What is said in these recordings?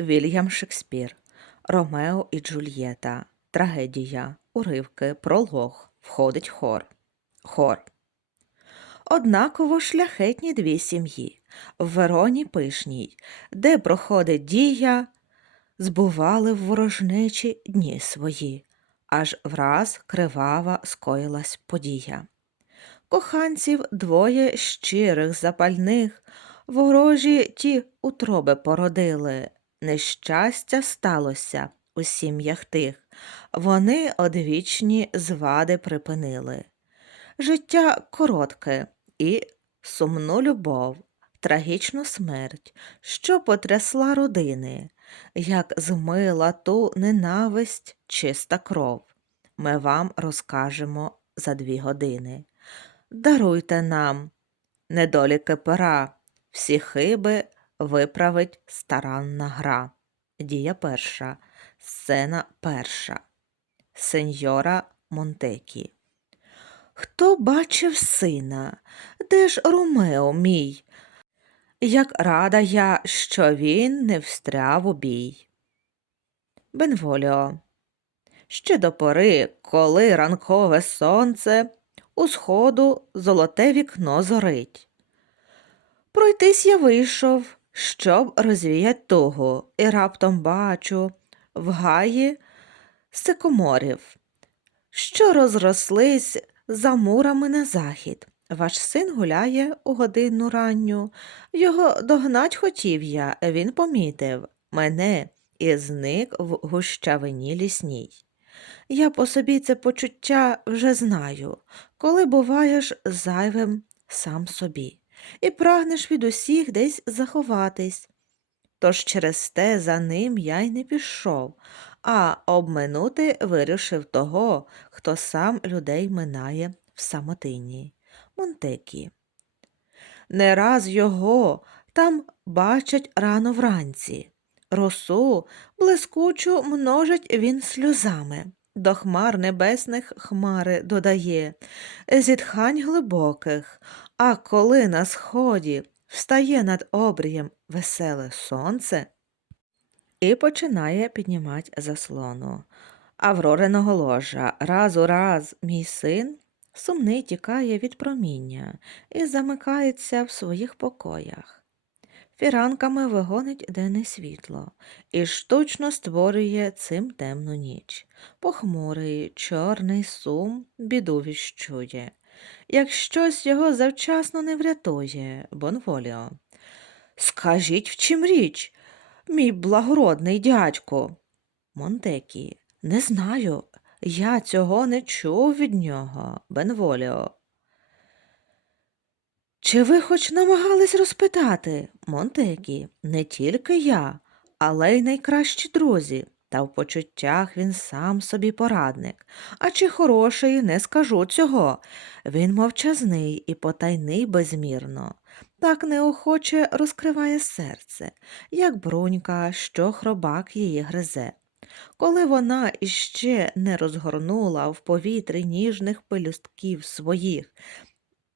Вільям Шекспір, Ромео і Джульєта, Трагедія, уривки, пролог, входить хор. Хор. Однаково шляхетні дві сім'ї. В Вероні пишній, де проходить дія, збували в ворожнечі дні свої, аж враз кривава скоїлась подія. Коханців двоє щирих, запальних, ворожі ті утроби породили. Нещастя сталося у сім'ях тих, вони одвічні звади припинили. Життя коротке і сумну любов, трагічну смерть, що потрясла родини, як змила ту ненависть чиста кров. Ми вам розкажемо за дві години. Даруйте нам, недоліки пера, всі хиби виправить старанна гра. Дія перша, сцена перша. Сеньора Монтекі. Хто бачив сина? Де ж Ромео мій? Як рада я, що він не встряв у бій. Бенволіо. Ще до пори, коли ранкове сонце у сходу золоте вікно зорить. Пройтись я вийшов, щоб розвіять тугу, і раптом бачу в гаї сикоморів, що розрослись за мурами на захід. Ваш син гуляє у годину ранню. Його догнать хотів я, він помітив мене і зник в гущавині лісній. Я по собі це почуття вже знаю, коли буваєш зайвим сам собі, і прагнеш від усіх десь заховатись. Тож через те за ним я й не пішов, а обминути вирішив того, хто сам людей минає в самотині. Монтекі. Не раз його там бачать рано вранці. Росу блискучу множить він сльозами, до хмар небесних хмари додає, зітхань глибоких, а коли на сході встає над обрієм веселе сонце і починає піднімать заслону. Аврориного ложа раз у раз мій син сумний тікає від проміння і замикається в своїх покоях. Фіранками вигонить денне світло і штучно створює цим темну ніч. Похмурий, чорний сум біду віщує. Як щось його завчасно не врятує, Бонволіо. Скажіть, в чим річ, мій благородний дядько. Монтекі, не знаю. Я цього не чув від нього, Бенволіо. Чи ви хоч намагались розпитати, Монтекі, не тільки я, але й найкращі друзі, та в почуттях він сам собі порадник. А чи хороший, не скажу цього. Він мовчазний і потайний безмірно, так неохоче розкриває серце, як брунька, що хробак її гризе. Коли вона іще не розгорнула в повітрі ніжних пелюстків своїх,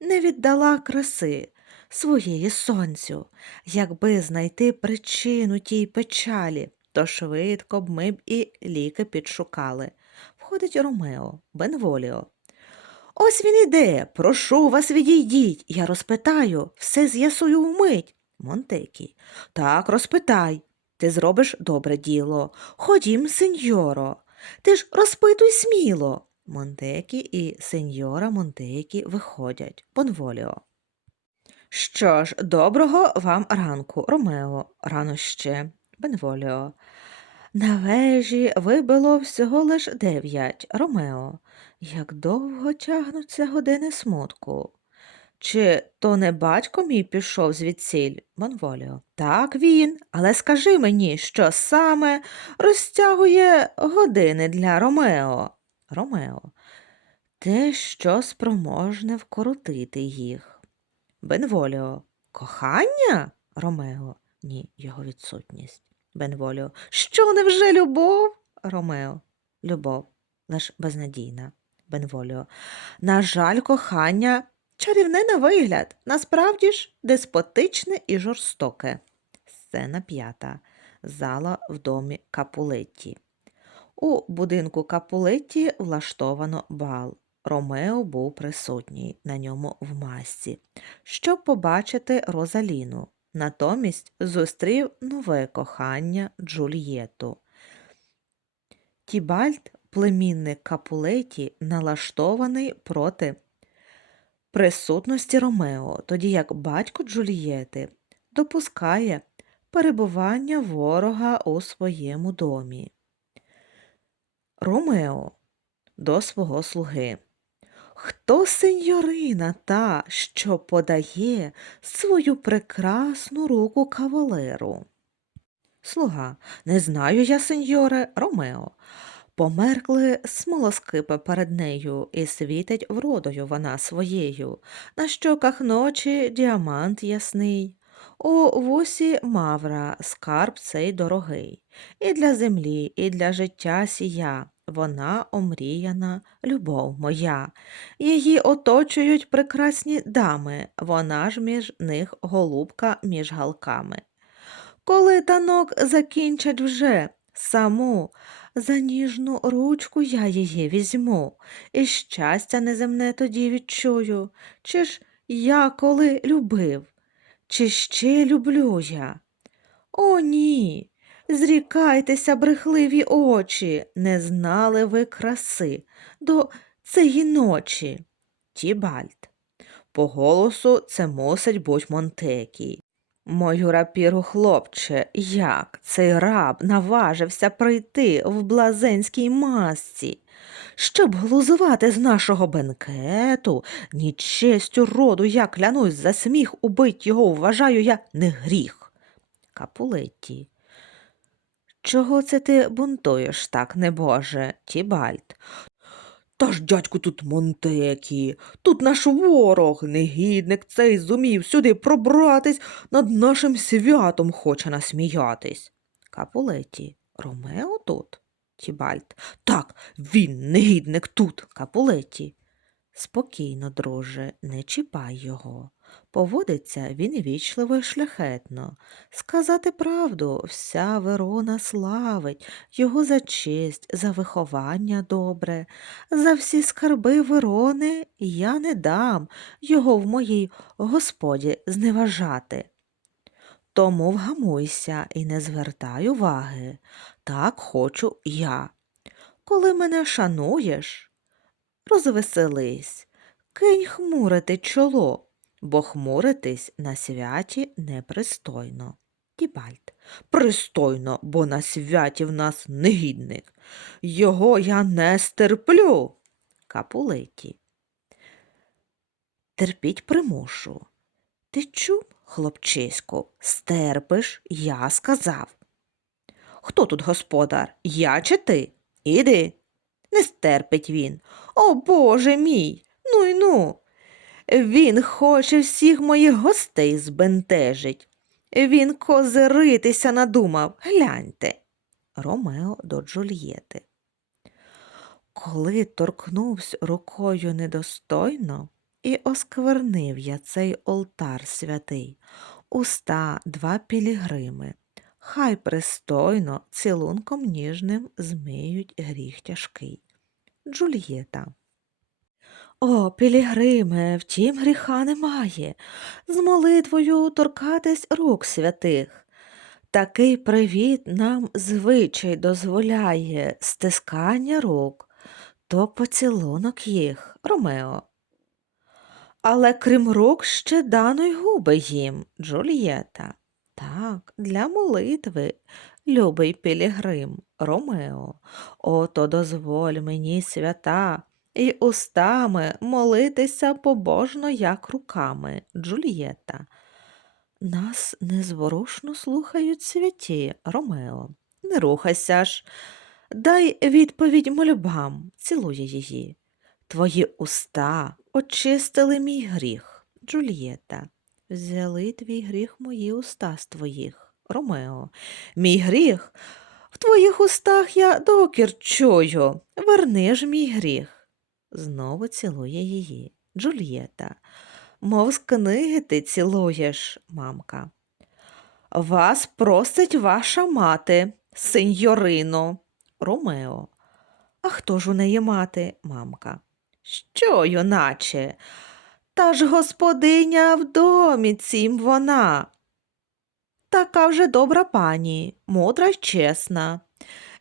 не віддала краси своєї сонцю, якби знайти причину тій печалі, то швидко б ми б і ліки підшукали. Входить Ромео, Бенволіо. Ось він іде, прошу вас, відійдіть, я розпитаю, все з'ясую вмить. Монтекі. Так, розпитай. Ти зробиш добре діло. Ходім, сеньоро. Ти ж розпитуй сміло. Монтекі і сеньора Монтекі виходять. Бонволіо. Що ж, доброго вам ранку, Ромео, рано ще, Бенволіо. На вежі вибило всього лиш дев'ять, Ромео. Як довго тягнуться години смутку. Чи то не батько мій пішов звідсіль, Монволіо? Так він, але скажи мені, що саме розтягує години для Ромео. Ромео, те, що спроможне вкоротити їх. Бенволіо, кохання? Ромео, ні, його відсутність. Бенволіо, що невже любов? Ромео, любов, лиш безнадійна. Бенволіо, на жаль, кохання чарівне на вигляд, насправді ж деспотичне і жорстоке. Сцена п'ята. зала в домі Капулетті. У будинку Капулетті влаштовано бал. Ромео був присутній на ньому в масці, щоб побачити Розаліну. Натомість зустрів нове кохання Джульєту. Тібальд, племінник Капулеті, налаштований проти присутності Ромео, тоді як батько Джульєти допускає перебування ворога у своєму домі. Ромео до свого слуги. Хто сеньорина та, що подає свою прекрасну руку кавалеру? Слуга, не знаю я, сеньоре, Ромео. Померкли смолоскипи перед нею, і світить вродою вона своєю. На щоках ночі діамант ясний, у вусі мавра скарб цей дорогий. І для землі, і для життя сія. Вона омріяна, любов моя. Її оточують прекрасні дами, вона ж між них голубка між галками. Коли танок закінчать вже саму, за ніжну ручку я її візьму, і щастя неземне тоді відчую, чи ж я коли любив, чи ще люблю я? О, ні. Зрікайтеся, брехливі очі, не знали ви краси до цієї ночі. Тібальд. По голосу це мусить буть Монтекій. Мою рапіру, хлопче, як цей раб наважився прийти в блазенській масці, щоб глузувати з нашого бенкету, ні честю роду я клянусь за сміх убить його, вважаю я не гріх. Капулетті. Чого це ти бунтуєш так, небоже, Тібальд? Та ж, дядьку, тут Монтекі, тут наш ворог, негідник цей зумів сюди пробратись, над нашим святом хоче насміятись. Капулеті, Ромео тут? Тібальд. Так, він, негідник тут, Капулеті. Спокійно, друже, не чіпай його. Поводиться він вічливо й шляхетно. Сказати правду, вся Верона славить його за честь, за виховання добре. За всі скарби Верони я не дам його в моїй господі зневажати. Тому вгамуйся і не звертай уваги. Так хочу я. Коли мене шануєш, розвеселись, кинь хмурити чоло, бо хмуритись на святі непристойно. Тібальд. Пристойно, бо на святі в нас негідник. Його я не стерплю. Капулеті. Терпіть примушу. Ти чув, хлопчисько, стерпиш, я сказав. Хто тут господар? Я чи ти? Іди. Не стерпить він. О Боже мій. Ну й ну. Він хоче всіх моїх гостей збентежить. Він козиритися надумав. Гляньте. Ромео до Джульєти. Коли торкнувся рукою недостойно і осквернив я цей олтар святий, уста два пілігрими, хай пристойно цілунком ніжним змиють гріх тяжкий. Джульєта. О, пілігриме, втім гріха немає. З молитвою торкатись рук святих. Такий привіт нам звичай дозволяє стискання рук, то поцілунок їх, Ромео. Але крім рук ще дано й губи їм, Джульєта. Так, для молитви, любий пілігрим, Ромео, ото дозволь мені свята, і устами молитися побожно, як руками, Джульєта. Нас незворушно слухають святі, Ромео. Не рухайся ж, дай відповідь мольбам, цілує її. Твої уста очистили мій гріх, Джульєта. Взяли твій гріх мої уста з твоїх, Ромео. Мій гріх в твоїх устах я докір чую. Верни ж мій гріх. Знову цілує її. Джульєта. Мов з книги ти цілуєш, мамка. Вас просить ваша мати, сеньорино. Ромео. А хто ж у неї мати, мамка? Що, юначе? Та ж господиня в домі цім вона. Така вже добра пані, мудра й чесна.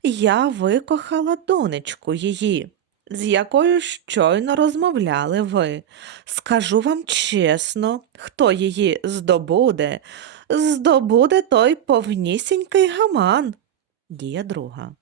Я викохала донечку її, з якою щойно розмовляли ви. Скажу вам чесно, хто її здобуде, здобуде той повнісінький гаман. Дія друга.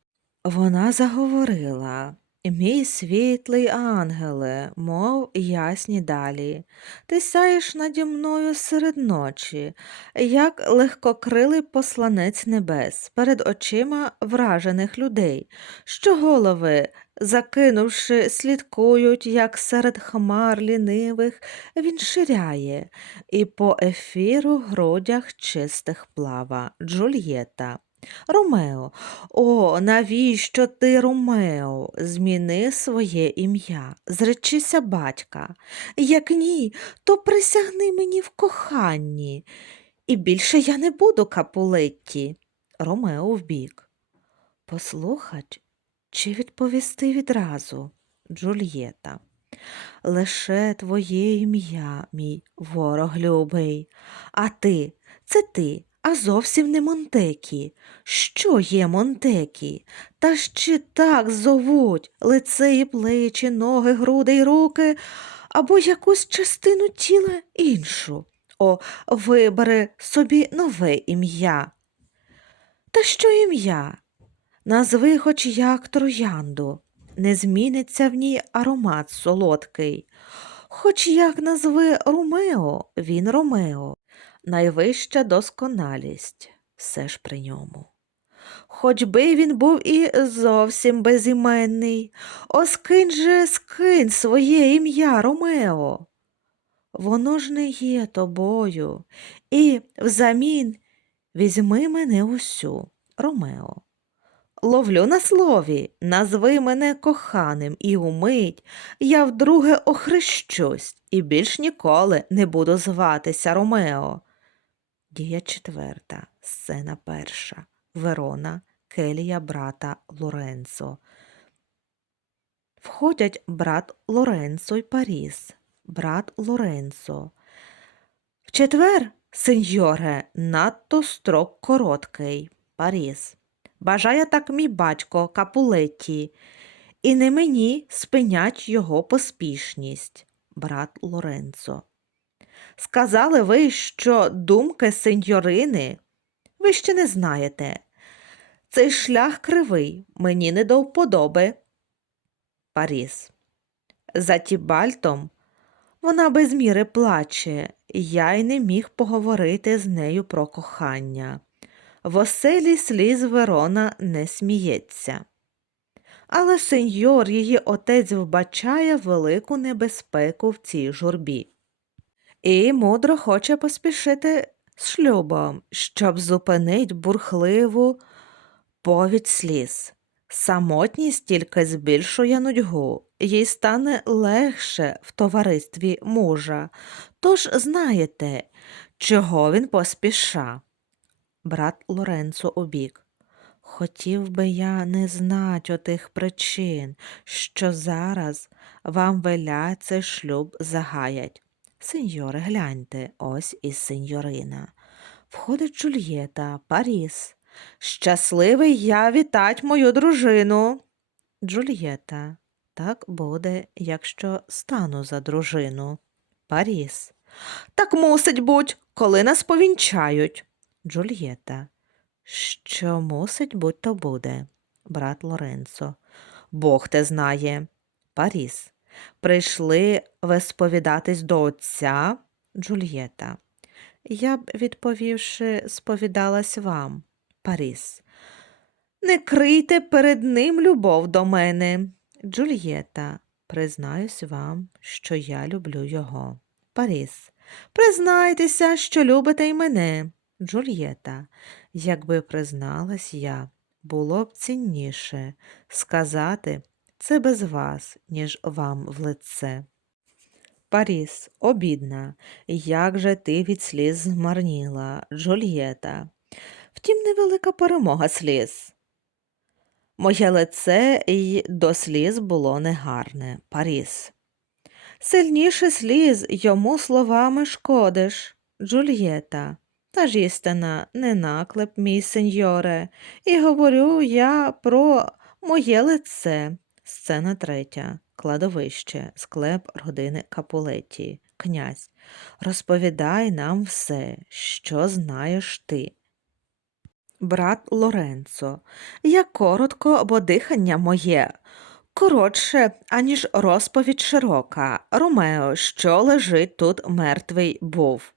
Вона заговорила. Мій світлий ангеле, мов ясні далі, ти сяєш наді мною серед ночі, як легкокрилий посланець небес перед очима вражених людей, що голови, закинувши, слідкують, як серед хмар лінивих він ширяє, і по ефіру грудях чистих плава Джульєта. Ромео, о, навіщо ти, Ромео? Зміни своє ім'я, зречися батька. Як ні, то присягни мені в коханні. І більше я не буду капулетті. Ромео вбік. Послухать чи відповісти відразу, Джульєта. Лише твоє ім'я, мій ворог любий, а ти, це ти, а зовсім не Монтекі. Що є Монтекі? Та ще так зовуть лице і плечі, ноги, груди й руки, або якусь частину тіла іншу. О, вибери собі нове ім'я. Та що ім'я? Назви хоч як троянду, не зміниться в ній аромат солодкий. Хоч як назви Ромео, він Ромео, найвища досконалість, все ж при ньому. Хоч би він був і зовсім безіменний, оскинь же скинь своє ім'я Ромео. Воно ж не є тобою, і взамін візьми мене усю, Ромео. Ловлю на слові, назви мене коханим, і умить я вдруге охрещусь і більш ніколи не буду зватися Ромео. Дія четверта, сцена перша. Верона, келія брата Лоренцо. Входять брат Лоренцо й Паріс, брат Лоренцо. В четвер, сеньоре, надто строк короткий. Паріс. Бажає так мій батько Капулетті, і не мені спинять його поспішність, брат Лоренцо. Сказали ви, що думки сеньорини ви ще не знаєте. Цей шлях кривий, мені не до вподоби. Паріс. За Тібальтом вона без міри плаче, я й не міг поговорити з нею про кохання. В оселі сліз Верона не сміється. Але сеньор її отець вбачає велику небезпеку в цій журбі. І мудро хоче поспішити з шлюбом, щоб зупинить бурхливу повідь сліз. Самотність тільки збільшує нудьгу, їй стане легше в товаристві мужа. Тож знаєте, чого він поспіша. Брат Лоренцо обік. Хотів би я не знать отих причин, що зараз вам велять цей шлюб загаять. Сеньоре, гляньте, ось і сеньорина. Входить Джульєта, Паріс. Щасливий я вітать мою дружину. Джульєта, так буде, якщо стану за дружину. Паріс. Так мусить буть, коли нас повінчають. Джульєта. Що мусить буть, то буде, брат Лоренцо. Бог те знає. Паріс. Прийшли ви сповідатись до отця, Джульєта. Я б, відповівши, сповідалась вам, Паріс. Не крийте перед ним любов до мене. Джульєта, признаюсь вам, що я люблю його. Паріс. Признайтеся, що любите й мене. Джульєта, якби призналась я, було б цінніше сказати це без вас, ніж вам в лице. Паріс, обідна, як же ти від сліз змарніла, Джульєта. Втім, невелика перемога сліз. Моє лице й до сліз було негарне, Паріс. Сильніше сліз йому словами шкодиш, Джульєта. Та ж істина, не наклеп, мій сеньоре, і говорю я про моє лице. Сцена третя. Кладовище, склеп родини Капулеті. Князь. Розповідай нам все, що знаєш ти. Брат Лоренцо, я коротко, бо дихання моє. Коротше, аніж розповідь широка. Ромео, що лежить тут мертвий був.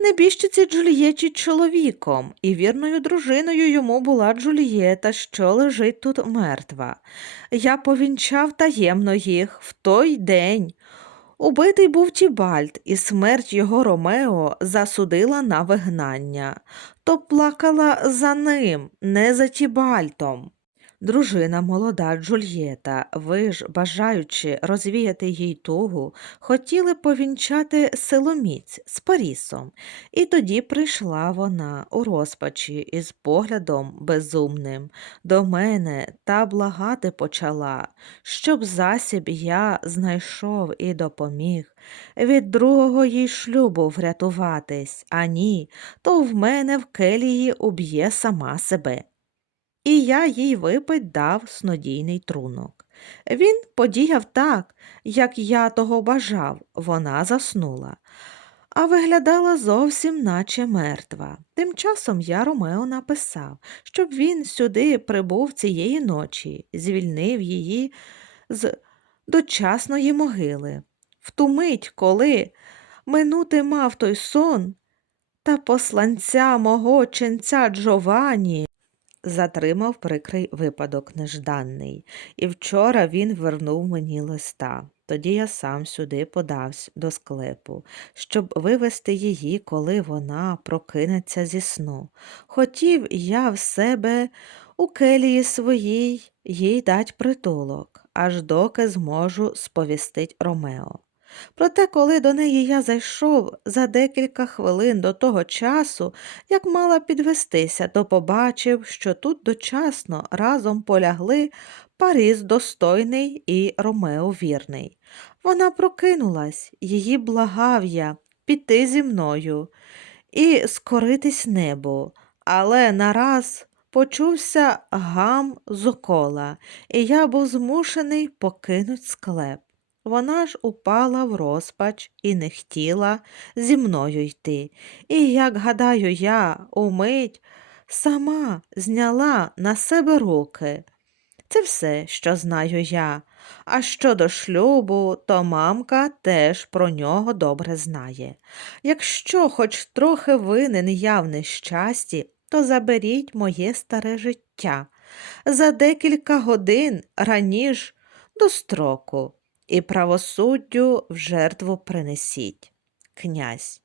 Небіжчиці Джульєті чоловіком, і вірною дружиною йому була Джульєта, що лежить тут мертва. Я повінчав таємно їх в той день. Убитий був Тібальд, і смерть його Ромео засудила на вигнання, то плакала за ним, не за Тібальтом. Дружина молода Джульєта, ви ж, бажаючи розвіяти їй тугу, хотіли повінчати силоміць з Парісом, і тоді прийшла вона у розпачі із поглядом безумним. До мене та благати почала, щоб засіб я знайшов і допоміг. Від другого їй шлюбу врятуватись, а ні, то в мене в келії уб'є сама себе і я їй випить дав снодійний трунок. Він подіяв так, як я того бажав, вона заснула, а виглядала зовсім наче мертва. Тим часом я Ромео написав, щоб він сюди прибув цієї ночі, звільнив її з дочасної могили. В ту мить, коли минути мав той сон, та посланця мого ченця Джованні затримав прикрий випадок нежданний, і вчора він вернув мені листа. Тоді я сам сюди подався до склепу, щоб вивести її, коли вона прокинеться зі сну. Хотів я в себе у келії своїй їй дать притулок, аж доки зможу сповістить Ромео. Проте, коли до неї я зайшов за декілька хвилин до того часу, як мала підвестися, то побачив, що тут дочасно разом полягли Паріз достойний і Ромео вірний. Вона прокинулась, її благав я піти зі мною і скоритись небу, але нараз почувся гам зокола, і я був змушений покинуть склеп. Вона ж упала в розпач і не хотіла зі мною йти. І, як гадаю, я умить сама зняла на себе руки. Це все, що знаю я. А щодо шлюбу, то мамка теж про нього добре знає. Якщо хоч трохи винен я в нещасті, то заберіть моє старе життя за декілька годин раніш до строку і правосуддю в жертву принесіть. Князь.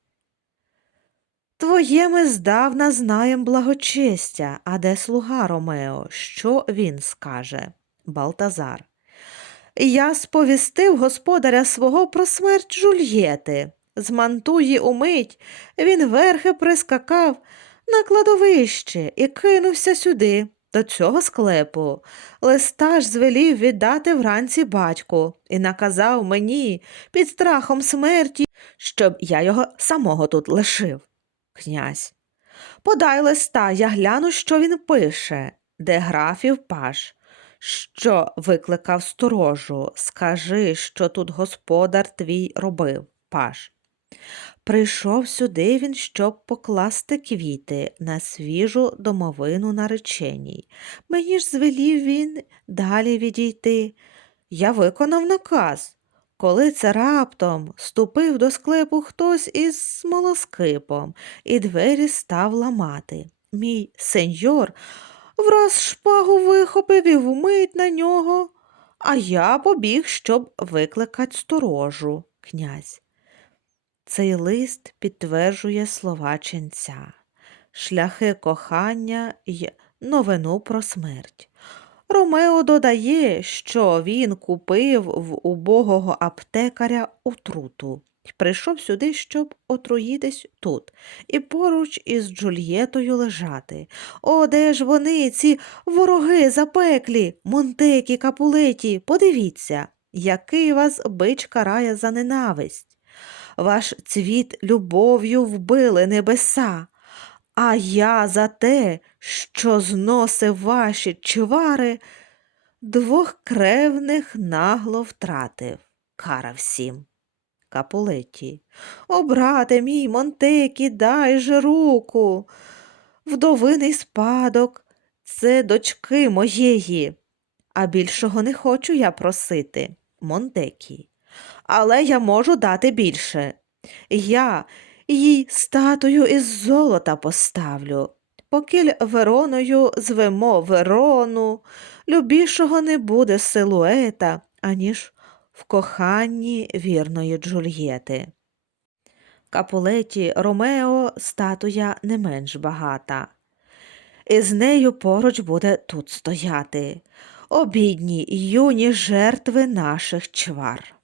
Твоє ми здавна знаєм благочестя, а де слуга Ромео, що він скаже? Балтазар. Я сповістив господаря свого про смерть Жульєти. З мантуї умить він верхи прискакав на кладовище і кинувся сюди, до цього склепу. Листа ж звелів віддати вранці батьку і наказав мені під страхом смерті, щоб я його самого тут лишив. Князь. Подай листа, я гляну, що він пише, де графів паш, що викликав сторожу. Скажи, що тут господар твій робив, паш. Прийшов сюди він, щоб покласти квіти на свіжу домовину нареченій. Мені ж звелів він далі відійти. Я виконав наказ. Коли це раптом ступив до склепу хтось із смолоскипом і двері став ламати. Мій сеньор враз шпагу вихопив і вмить на нього, а я побіг, щоб викликать сторожу, князь. Цей лист підтверджує слова ченця, шляхи кохання й новину про смерть. Ромео додає, що він купив в убогого аптекаря отруту. прийшов сюди, щоб отруїтись тут, і поруч із Джульєтою лежати. О, де ж вони, ці вороги запеклі, Монтекі, Капулеті, подивіться, який вас бич карає за ненависть. Ваш цвіт любов'ю вбили небеса, а я за те, що зносив ваші чвари, двох кревних нагло втратив. Кара всім. Капулеті. О, брате мій, Монтекі, дай же руку. Вдовиний спадок це дочки моєї, а більшого не хочу я просити, Монтекі. Але я можу дати більше. Я їй статую із золота поставлю. Покіль Вероною звемо Верону, любішого не буде силуета, аніж в коханні вірної Джульєти. Капулеті Ромео статуя не менш багата. І з нею поруч буде тут стояти, обідні юні жертви наших чвар.